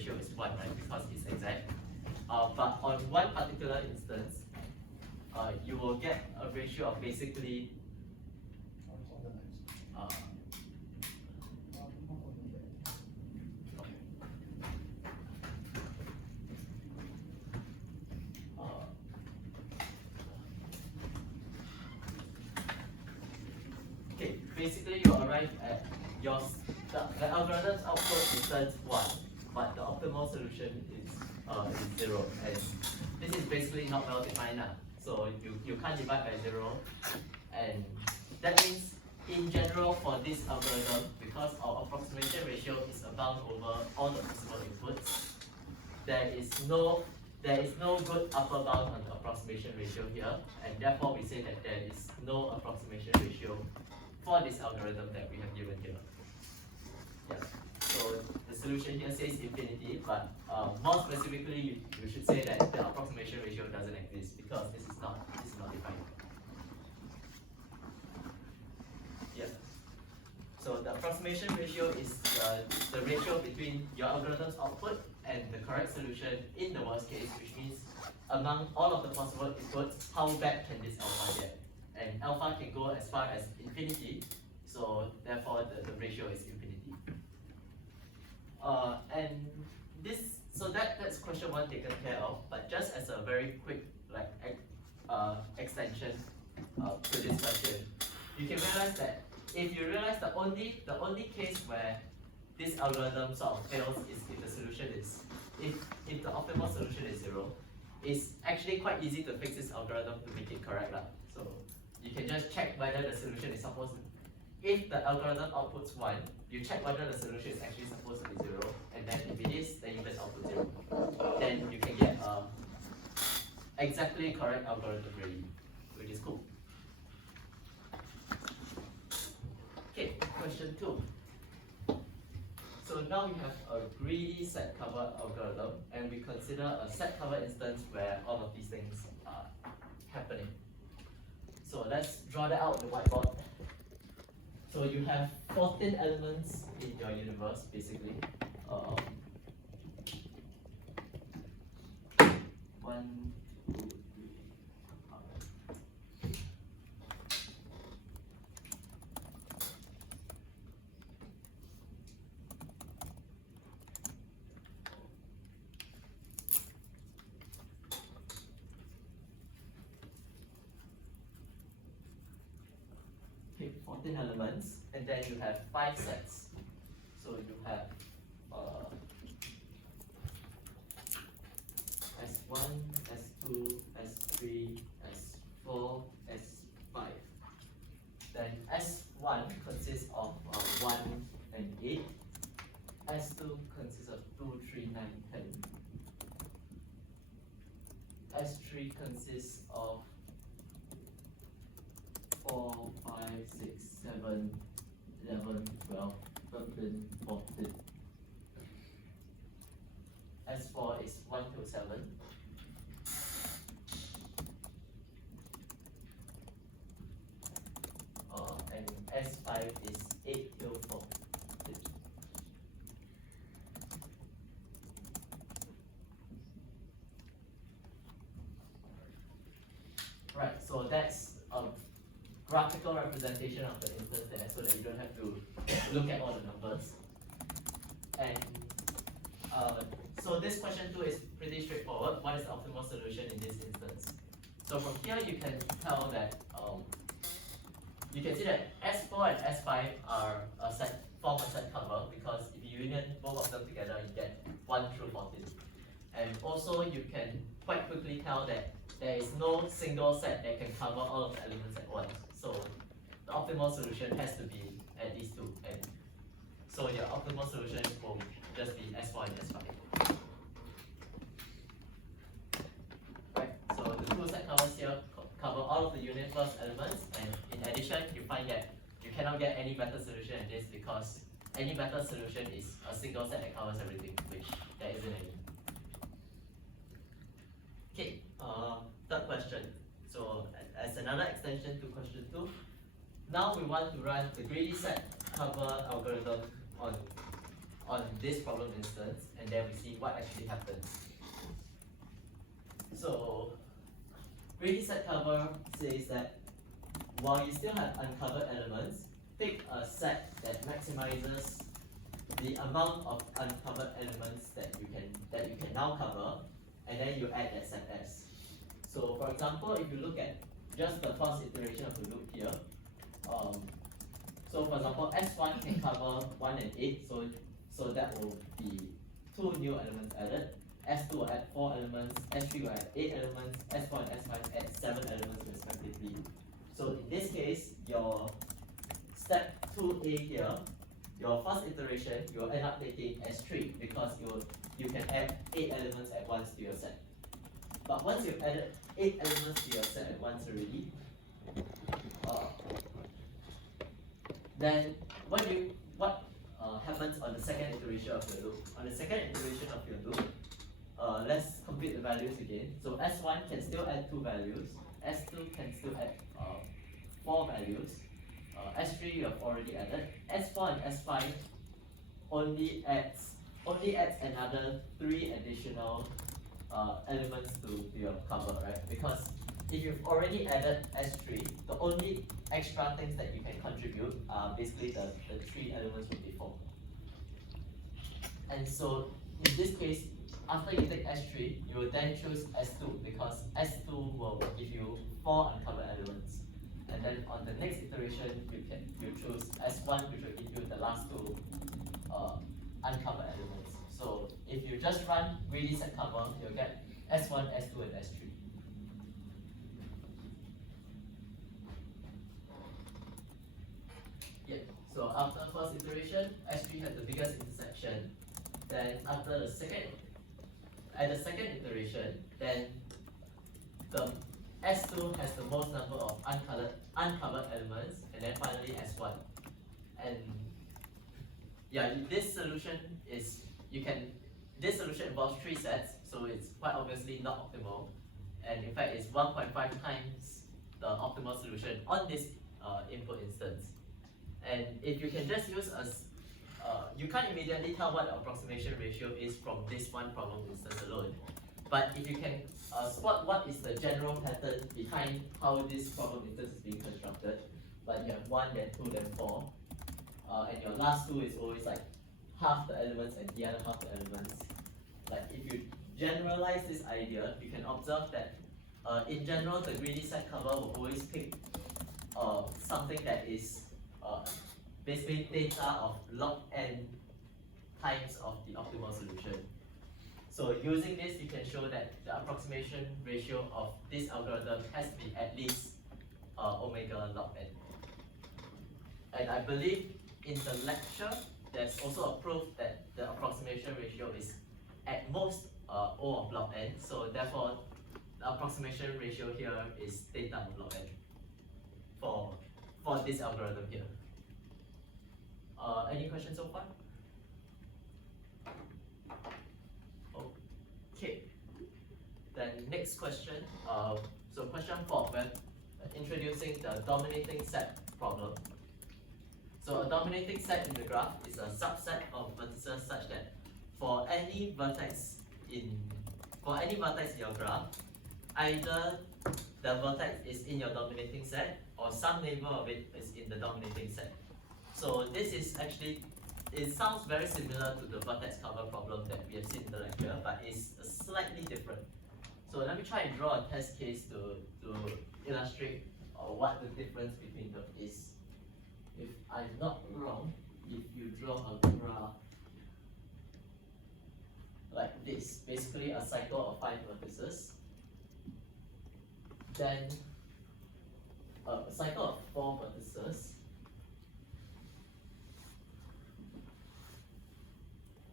ratio is 1, right? Because it's exact. But on one particular instance, you will get a ratio of basically basically you arrive at the algorithm's output returns 1, but the optimal solution is 0. And this is basically not well defined now. So you can't divide by 0. And that means in general for this algorithm, because our approximation ratio is abound over all the possible inputs, there is no good upper bound on the approximation ratio here, and therefore we say that there is no approximation ratio for this algorithm that we have given here. Yeah. So the solution here says infinity, but more specifically, you should say that the approximation ratio doesn't exist because this is not defined. Yeah. So the approximation ratio is the ratio between your algorithm's output and the correct solution in the worst case, which means among all of the possible inputs, how bad can this alpha get? And alpha can go as far as infinity, so therefore the ratio is infinity. So that's question 1 taken care of. But just as a very quick extension to this question, you can realize that if you realize the only case where this algorithm sort of fails is if the solution is if the optimal solution is 0, it's actually quite easy to fix this algorithm to make it correct. So you can just check whether the solution is supposed to, if the algorithm outputs 1, you check whether the solution is actually supposed to be 0, and then if it is, then you just output 0. Then you can get exactly correct algorithm really, which is cool. Okay, question 2. So now we have a greedy set cover algorithm, and we consider a set cover instance where all of these things are happening. So let's draw that out on the whiteboard. So you have 14 elements in your universe, basically. 1, 2, 3. Okay, 14 elements, and then you have 5 sets. So you have S1, S2, S3, S4, S5. Then S1 consists of 1 and 8. S2 consists of 2, 3, 9, 10. S3 consists of 4, 5, 6, 7, 11, 12, 13, 14. S4 is 1 to 7. And S5 is 8 till 14. Right, so that's a graphical representation of the instance there, so that you don't have to look at all the numbers. And so this question 2 is pretty straightforward. What is the optimal solution in this instance? So from here you can tell that you can see that S4 and S5 are form a set cover, because if you union both of them together, you get 1 through 14. And also you can quite quickly tell that there is no single set that can cover all of the elements at once. So the optimal solution has to be at these 2. And so your optimal solution will just be S4 and S5. Right, so the 2 set covers here cover all of the union plus elements, and in addition you find that you cannot get any better solution than this, because any better solution is a single set that covers everything, which there isn't any. Okay, third question. So as another extension to question 2, now we want to run the greedy set cover algorithm on this problem instance, and then we see what actually happens. So, greedy set cover says that while you still have uncovered elements, pick a set that maximizes the amount of uncovered elements that you can now cover, and then you add that set S. So for example, if you look at just the first iteration of the loop here, so for example, S1 can cover 1 and 8, so that will be 2 new elements added. S2 will add 4 elements, S3 will add 8 elements, S4 and S5 add 7 elements respectively. So in this case, your step 2a here, your first iteration, you will end up taking S3 because you can add 8 elements at once to your set. But once you've added 8 elements to your set at once already, then what happens on the second iteration of your loop? On the second iteration of your loop, let's compute the values again. So S1 can still add 2 values, S2 can still add 4 values, S3 you have already added, S4 and S5 only adds another 3 additional elements to your cover, right? Because if you've already added S3, the only extra things that you can contribute are basically the 3 elements from before. And so in this case, after you take S3, you will then choose S2 because S2 will give you 4 uncovered elements. And then on the next iteration, you choose S1, which will give you the last 2 uncovered elements. So if you just run greedy set cover, you'll get S1, S2, and S3. Yeah. So after first iteration, S3 has the biggest intersection. Then after the second iteration, then the S2 has the most number of uncovered elements, and then finally S1. And yeah, this solution involves 3 sets, so it's quite obviously not optimal. And in fact, it's 1.5 times the optimal solution on this input instance. And if you can just use you can't immediately tell what the approximation ratio is from this one problem instance alone. But if you can spot what is the general pattern behind how this problem instance is being constructed, like you have 1, then 2, then 4, and your last 2 is always like half the elements and the other half the elements. Like if you generalize this idea, you can observe that in general, the greedy set cover will always pick something that is basically data of log n times of the optimal solution. So using this, you can show that the approximation ratio of this algorithm has to be at least omega log n. And I believe in the lecture, there's also a proof that the approximation ratio is at most O of log n. So therefore, the approximation ratio here is theta of log n for this algorithm here. Any questions so far? Okay. Then next question. So question 4, we're introducing the dominating set problem. So a dominating set in the graph is a subset of vertices such that for any vertex in your graph, either the vertex is in your dominating set or some neighbor of it is in the dominating set. So this is actually, it sounds very similar to the vertex cover problem that we have seen in the lecture, but it's slightly different. So let me try and draw a test case to illustrate what the difference between them is. If I'm not wrong, if you draw a graph like this, basically a cycle of 5 vertices, then a cycle of 4 vertices,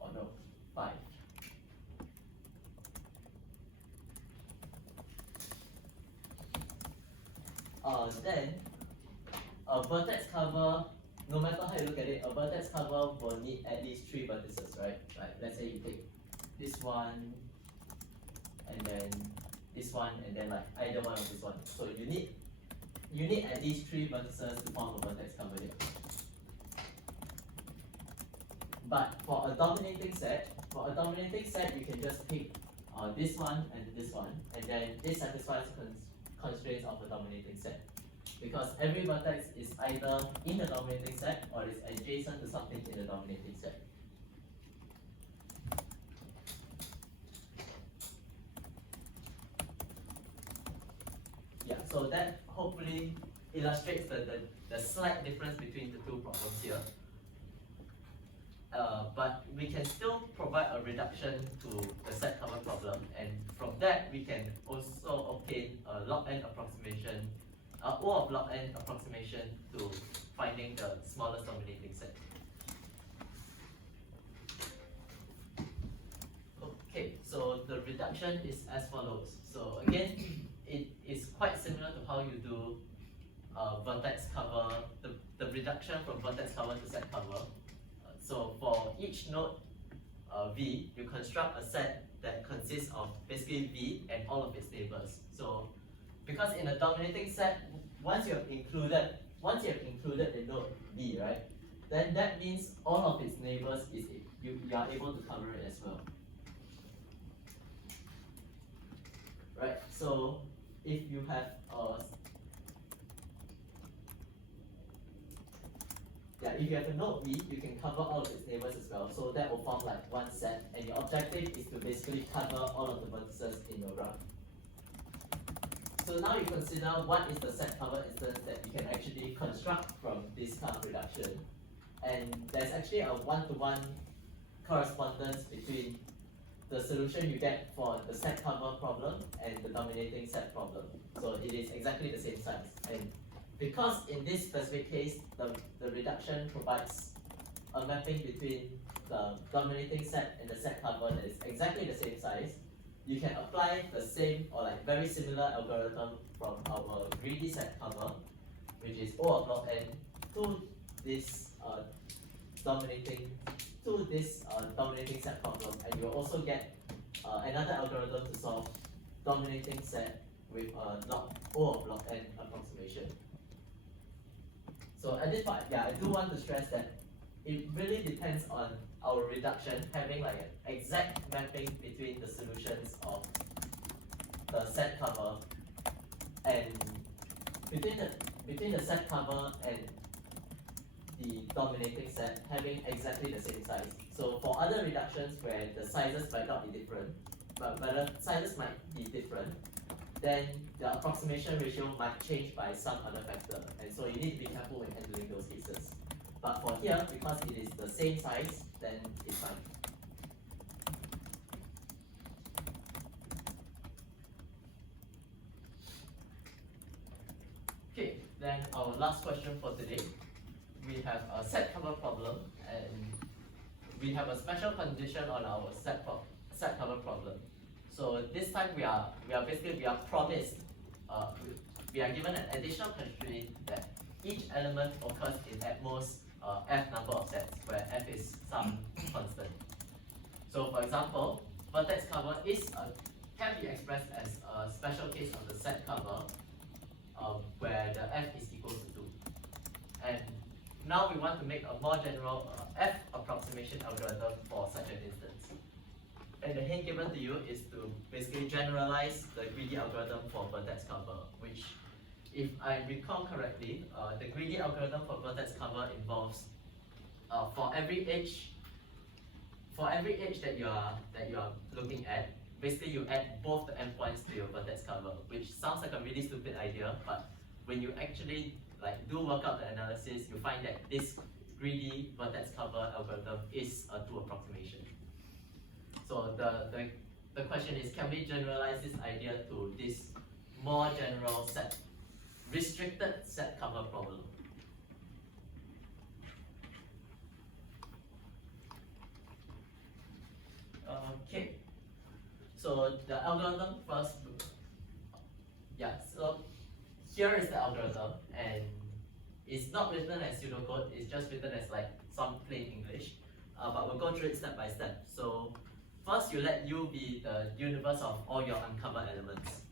oh no, 5. Then a vertex cover, no matter how you look at it, a vertex cover will need at least 3 vertices, right? Like let's say you take this one, and then this one, and then like either one of this one. So you need at least 3 vertices to form a vertex cover here. But for a dominating set, you can just pick this one, and then this satisfies constraints of a dominating set. Because every vertex is either in the dominating set or is adjacent to something in the dominating set. Yeah, so that hopefully illustrates the slight difference between the two problems here. But we can still provide a reduction to the set cover problem, and from that we can also obtain a log n approximation, O of log n approximation to finding the smallest dominating set. Okay, so the reduction is as follows. So again, it is quite similar to how you do vertex cover, the reduction from vertex cover to set cover. So for each node V, you construct a set that consists of basically V and all of its neighbors. So because in a dominating set, once you have included the node V, right, then that means all of its neighbors you are able to cover it as well. Right, so if you have if you have a node V, you can cover all of its neighbors as well. So that will form like one set, and your objective is to basically cover all of the vertices in your graph. So now you consider what is the set cover instance that you can actually construct from this kind of reduction. And there's actually a one-to-one correspondence between the solution you get for the set cover problem and the dominating set problem. So it is exactly the same size. And because in this specific case, the reduction provides a mapping between the dominating set and the set cover that is exactly the same size, you can apply the same or like very similar algorithm from our greedy set cover, which is O of log n, to this dominating set problem, and you'll also get another algorithm to solve dominating set with O of log n approximation. So at this point, I do want to stress that it really depends on our reduction having like an exact mapping between the solutions of the set cover and between the set cover and the dominating set having exactly the same size. So for other reductions where the sizes might not be different, but the sizes might be different, then the approximation ratio might change by some other factor, and so you need to be careful when handling those cases. But for here, because it is the same size, then it's fine. Okay, then our last question for today. We have a set cover problem, and we have a special condition on our set cover problem. So this time we are promised, we are given an additional constraint that each element occurs in at most f number of sets, where f is some constant. So for example, vertex cover can be expressed as a special case of the set cover, where the f is equal to 2. And now we want to make a more general f approximation algorithm for such an instance. And the hint given to you is to basically generalize the greedy algorithm for vertex cover, which, if I recall correctly, the greedy algorithm for vertex cover involves for every edge that you are looking at, basically you add both the endpoints to your vertex cover, which sounds like a really stupid idea, but when you actually do work out the analysis, you find that this greedy vertex cover algorithm is a 2 approximation. So the question is, can we generalize this idea to this more general restricted set cover problem? Okay, so the algorithm first, so here is the algorithm, and it's not written as pseudocode, it's just written as some plain English, but we'll go through it step by step. So first, you let U be the universe of all your uncovered elements,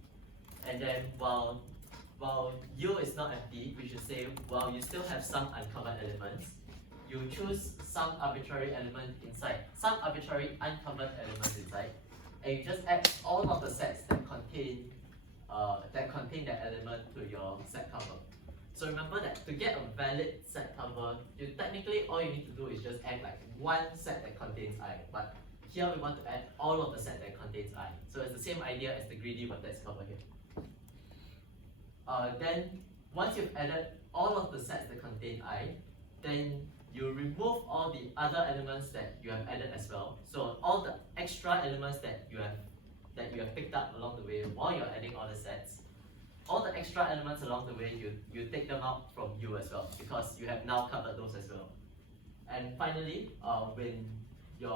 and then while U is not empty, we should say while you still have some uncovered elements, you choose some arbitrary element inside, some arbitrary uncovered element inside, and you just add all of the sets that contain that element to your set cover. So remember that to get a valid set cover, technically all you need to do is just add like one set that contains I, but here we want to add all of the set that contains I. So it's the same idea as the greedy vertex cover here. Then once you've added all of the sets that contain I, then you remove all the other elements that you have added as well. So all the extra elements that you have picked up along the way while you're adding all the sets, all the extra elements along the way, you take them out from U as well, because you have now covered those as well. And finally, when you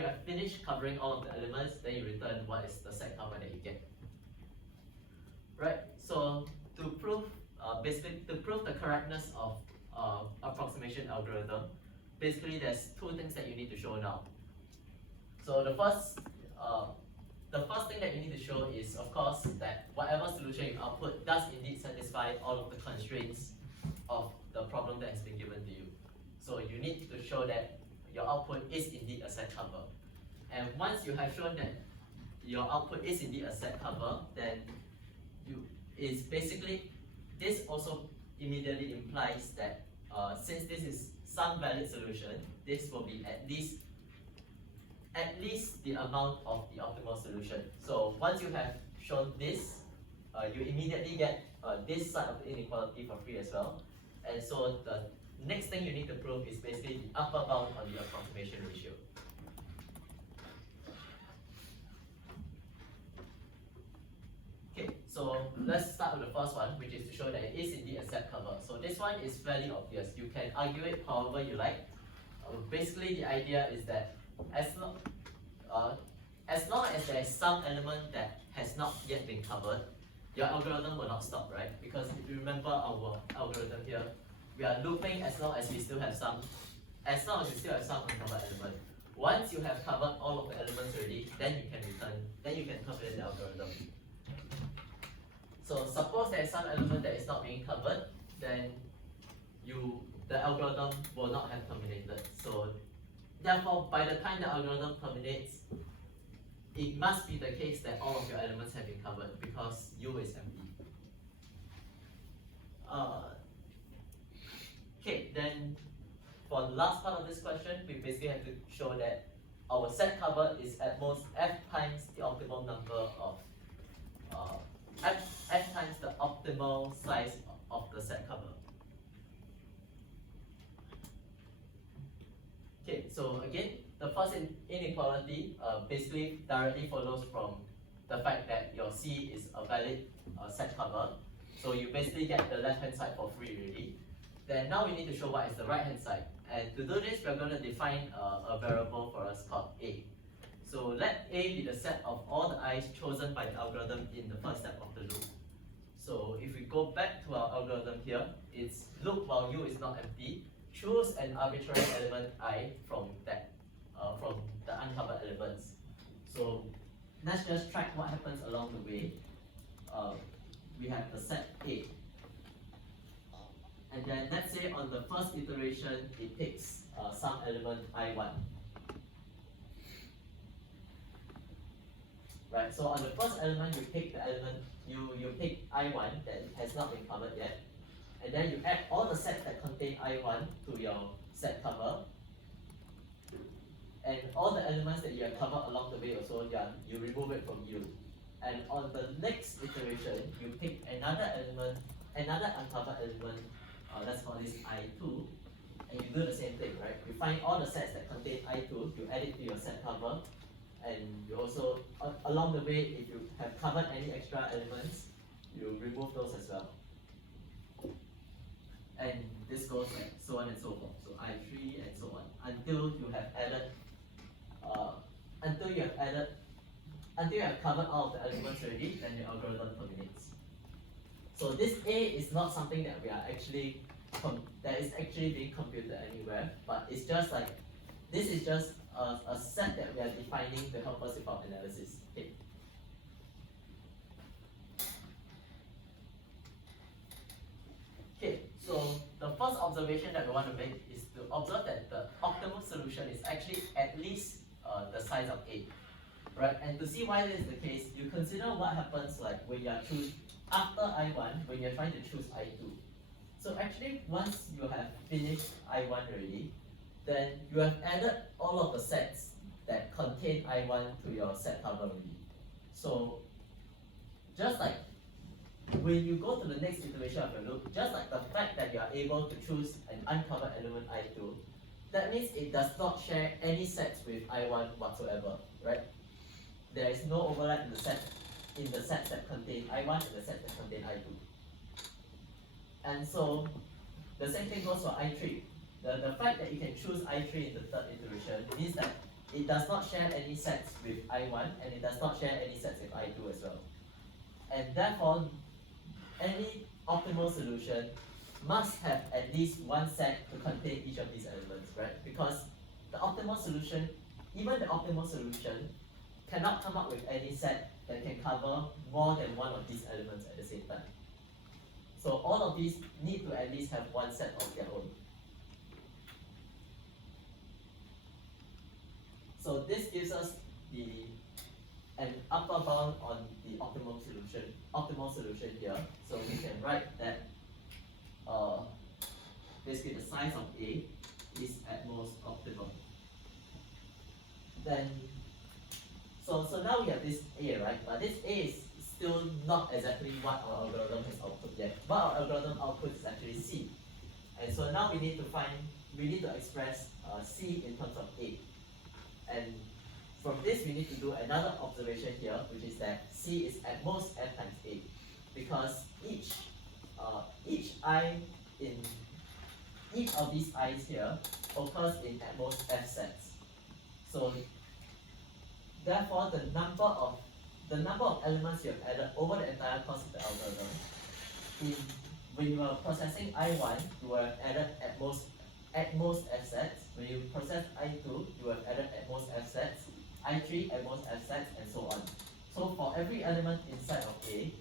have finished covering all of the elements, then you return what is the set cover that you get. Right. So to prove the correctness of approximation algorithm, basically there's two things that you need to show now. So the first thing that you need to show is, of course, that whatever solution you output does indeed satisfy all of the constraints of the problem that has been given to you. So you need to show that your output is indeed a set cover. And once you have shown that your output is indeed a set cover, then this also immediately implies that since this is some valid solution, this will be at least the amount of the optimal solution. So once you have shown this, you immediately get this side of the inequality for free as well. And so the next thing you need to prove is basically the upper bound on the approximation ratio. Okay, so let's start with the first one, which is to show that it is indeed a set cover. So this one is fairly obvious. You can argue it however you like. Basically, the idea is that as long as there is some element that has not yet been covered, your algorithm will not stop, right? Because if you remember our algorithm here, we are looping as long as we still have some uncovered element. Once you have covered all of the elements already, then you can calculate the algorithm. So suppose there is some element that is not being covered, then the algorithm will not have terminated. So therefore, by the time the algorithm terminates, it must be the case that all of your elements have been covered because U is empty. Okay, then for the last part of this question, we basically have to show that our set cover is at most f times the optimal number of f times the optimal size of the set cover. Okay, so again, the first inequality basically directly follows from the fact that your C is a valid set cover. So you basically get the left hand side for free already. Then now we need to show what is the right hand side. And to do this, we're going to define a variable for us called A. So let A be the set of all the i's chosen by the algorithm in the first step of the loop. So if we go back to our algorithm here, it's loop while U is not empty. Choose an arbitrary element I from the uncovered elements. So let's just track what happens along the way. We have the set A. And then let's say on the first iteration, it takes some element I1. Right, so on the first element, you pick the element, you pick I1 that has not been covered yet. And then you add all the sets that contain I1 to your set cover. And all the elements that you have covered along the way also, you remove it from U. And on the next iteration, you pick another element, another uncovered element, let's call this I2, and you do the same thing, right? You find all the sets that contain I2, you add it to your set cover, and you also, along the way, if you have covered any extra elements, you remove those as well. And this goes like so on and so forth. So I3 and so on until you have added, until you have covered all of the elements already, then your algorithm terminates. So this A is not something that we are actually that is actually being computed anywhere, but it's just like this is just a set that we are defining to help us with our analysis. Okay. Okay, so So the first observation that we want to make is to observe that the optimal solution is actually at least the size of A. Right? And to see why this is the case, you consider what happens like when you are after I1, when you're trying to choose I2. So actually, once you have finished I1 already, then you have added all of the sets that contain I1 to your set cover already. So just like when you go to the next iteration of your loop, just like the fact that you are able to choose an uncovered element I2, that means it does not share any sets with I1 whatsoever, right? There is no overlap in the sets that contain I1 and the sets that contain I2. And so the same thing goes for I3. The fact that you can choose I3 in the third iteration means that it does not share any sets with I1 and it does not share any sets with I2 as well. And therefore, any optimal solution must have at least one set to contain each of these elements, right? Because the optimal solution, even the optimal solution, cannot come up with any set that can cover more than one of these elements at the same time. So all of these need to at least have one set of their own. So this gives us an upper bound on the optimal solution here. So we can write that basically the size of A is at most optimal. Then so now we have this A, right? But this A is still not exactly what our algorithm has output yet. What our algorithm outputs is actually C. And so now we need to express C in terms of A. And from this we need to do another observation here, which is that C is at most F times A. Because each I in each of these I's here occurs in at most F sets. So therefore the number of elements you have added over the entire course of the algorithm, when you are processing I1, you will have added at most F sets. When you process I2, you have added at most F sets, I3 at most F sets, and so on. So for every element inside of A,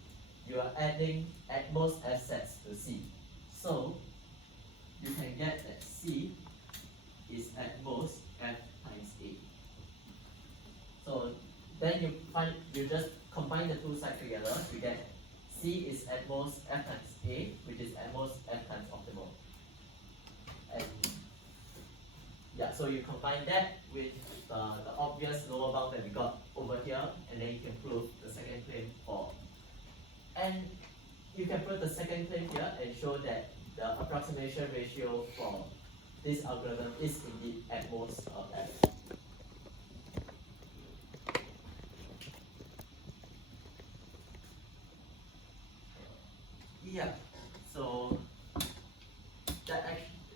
you are adding at most F sets to C. So you can get that C is at most F times A. So then you just combine the two sides together, you get C is at most F times A, which is at most F times optimal. And yeah, so you combine that with the obvious lower bound that we got over here, and then you can prove the second claim and you can prove the second claim here and show that the approximation ratio for this algorithm is indeed at most F. Yeah, so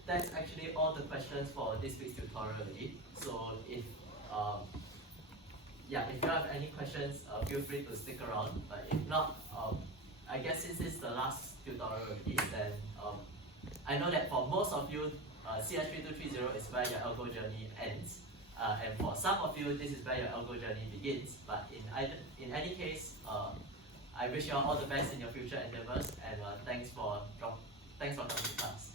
that's actually all the questions for this week's tutorial already. So if you have any questions, feel free to stick around. But if not, I guess since this is the last tutorial already, then I know that for most of you, CS3230 is where your algo journey ends, and for some of you, this is where your algo journey begins. But in any case, I wish you all the best in your future endeavors, and thanks for coming to class.